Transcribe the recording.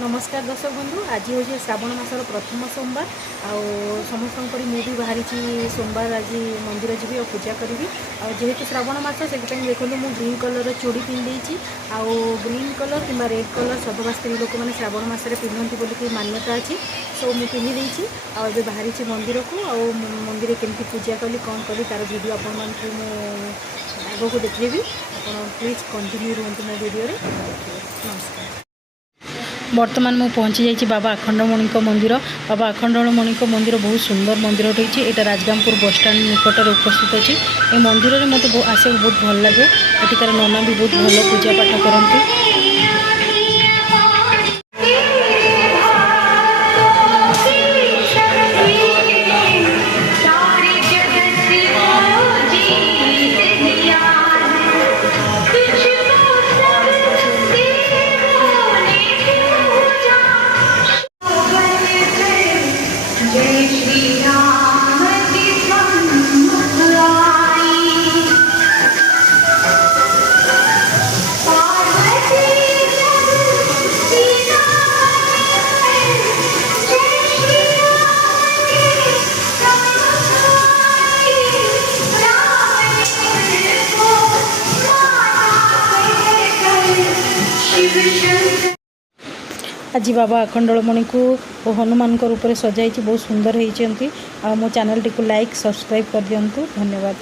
नमस्कार दर्शक बंधु। आज हूँ श्रावण मासर प्रथम सोमवार। समस्त मुझे बाहरी सोमवार आज मंदिर जी और पूजा करी। जेहेतु श्रावण मास से देखो मुझे ग्रीन कलर चूड़ी पिंधि आउ ग्रीन कलर कि रेड कलर सधवा स्त्री लोक मैंने श्रावण मसरे पिंधती बोलिक मान्यता अच्छी। सो मुझे पिंधि आए बाहरी मंदिर को मंदिर केमती पूजा कली कौन कली तार वीडियो आपण आग को देखी। आप प्लीज कंटिन्यू रुहतु मो वीडियो। नमस्कार। बर्तमान मुझे पहुँची जाइए बाबा अखंडमणि मंदिर। बाबा अखंडमणि मंदिर बहुत सुंदर मंदिर होती। यहाँ राजगांगपुर बस स्टैंड निकट में उपस्थित अच्छी। ये मंदिर में मत आसे बहुत भल लगे। एठिकार नना भी बहुत भल पूजा पाठ करती। आज बाबा अखंडमणि को हनुमान रूप में सजाई बहुत सुंदर होती। मो चैनल टी लाइक सब्सक्राइब कर दिंतु। धन्यवाद।